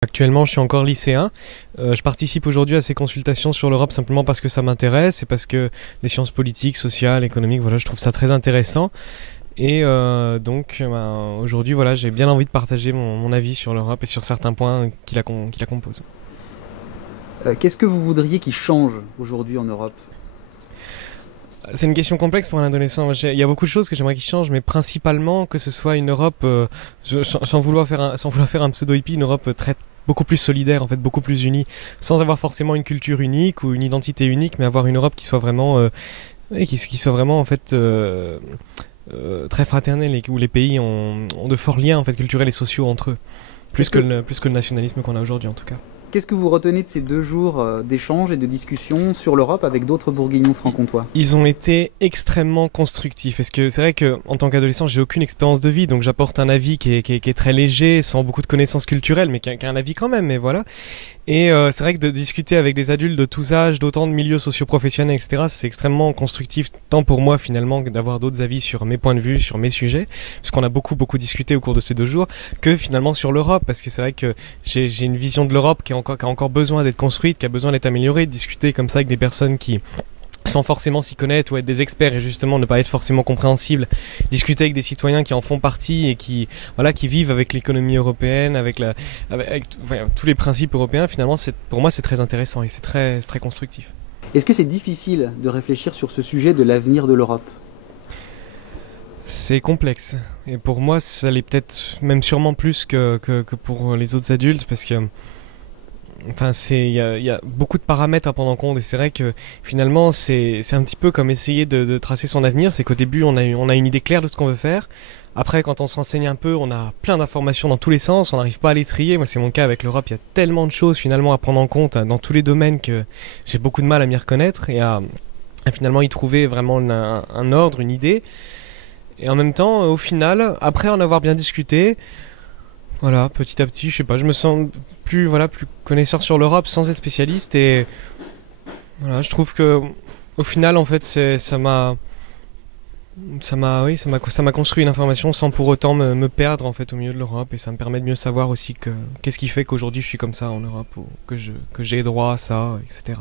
Actuellement, je suis encore lycéen. Je participe aujourd'hui à ces consultations sur l'Europe simplement parce que ça m'intéresse et parce que les sciences politiques, sociales, économiques, voilà, je trouve ça très intéressant. Et aujourd'hui, voilà, j'ai bien envie de partager mon avis sur l'Europe et sur certains points qui la composent. Qu'est-ce que vous voudriez qui change aujourd'hui en Europe? C'est une question complexe pour un adolescent. Il y a beaucoup de choses que j'aimerais qu'ils changent, mais principalement que ce soit une Europe, sans vouloir faire un pseudo-hippie, une Europe beaucoup plus solidaire, en fait, beaucoup plus unie, sans avoir forcément une culture unique ou une identité unique, mais avoir une Europe qui soit vraiment, qui soit vraiment en fait très fraternelle et où les pays ont de forts liens en fait culturels et sociaux entre eux, plus que le nationalisme qu'on a aujourd'hui en tout cas. Qu'est-ce que vous retenez de ces 2 jours d'échanges et de discussions sur l'Europe avec d'autres bourguignons franc-comtois? Ils ont été extrêmement constructifs parce que c'est vrai que en tant qu'adolescent j'ai aucune expérience de vie, donc j'apporte un avis qui est très léger, sans beaucoup de connaissances culturelles, mais qui a un avis quand même, mais voilà. Et c'est vrai que de discuter avec des adultes de tous âges, d'autant de milieux socio-professionnels, etc., c'est extrêmement constructif, tant pour moi finalement que d'avoir d'autres avis sur mes points de vue, sur mes sujets, parce qu'on a beaucoup discuté au cours de ces 2 jours, que finalement sur l'Europe, parce que c'est vrai que j'ai une vision de l'Europe qui a encore besoin d'être construite, qui a besoin d'être améliorée, de discuter comme ça avec des personnes qui sans forcément s'y connaître ou être des experts et justement ne pas être forcément compréhensible, discuter avec des citoyens qui en font partie et qui vivent avec l'économie européenne, avec tous les principes européens, finalement pour moi c'est très intéressant et c'est très constructif. Est-ce que c'est difficile de réfléchir sur ce sujet de l'avenir de l'Europe? C'est complexe et pour moi ça l'est peut-être même sûrement plus que pour les autres adultes parce que enfin, il y a beaucoup de paramètres à prendre en compte et c'est vrai que finalement c'est un petit peu comme essayer de tracer son avenir. C'est qu'au début on a une idée claire de ce qu'on veut faire. Après quand on se renseigne un peu, on a plein d'informations dans tous les sens, on n'arrive pas à les trier. Moi c'est mon cas avec l'Europe, il y a tellement de choses finalement à prendre en compte dans tous les domaines que j'ai beaucoup de mal à m'y reconnaître et à finalement y trouver vraiment un ordre, une idée. Et en même temps, au final, après en avoir bien discuté, voilà, petit à petit, je sais pas, je me sens plus connaisseur sur l'Europe sans être spécialiste et voilà, je trouve que au final en fait ça m'a construit une information sans pour autant me perdre en fait au milieu de l'Europe et ça me permet de mieux savoir aussi qu'est-ce qui fait qu'aujourd'hui je suis comme ça en Europe ou que j'ai droit à ça, etc.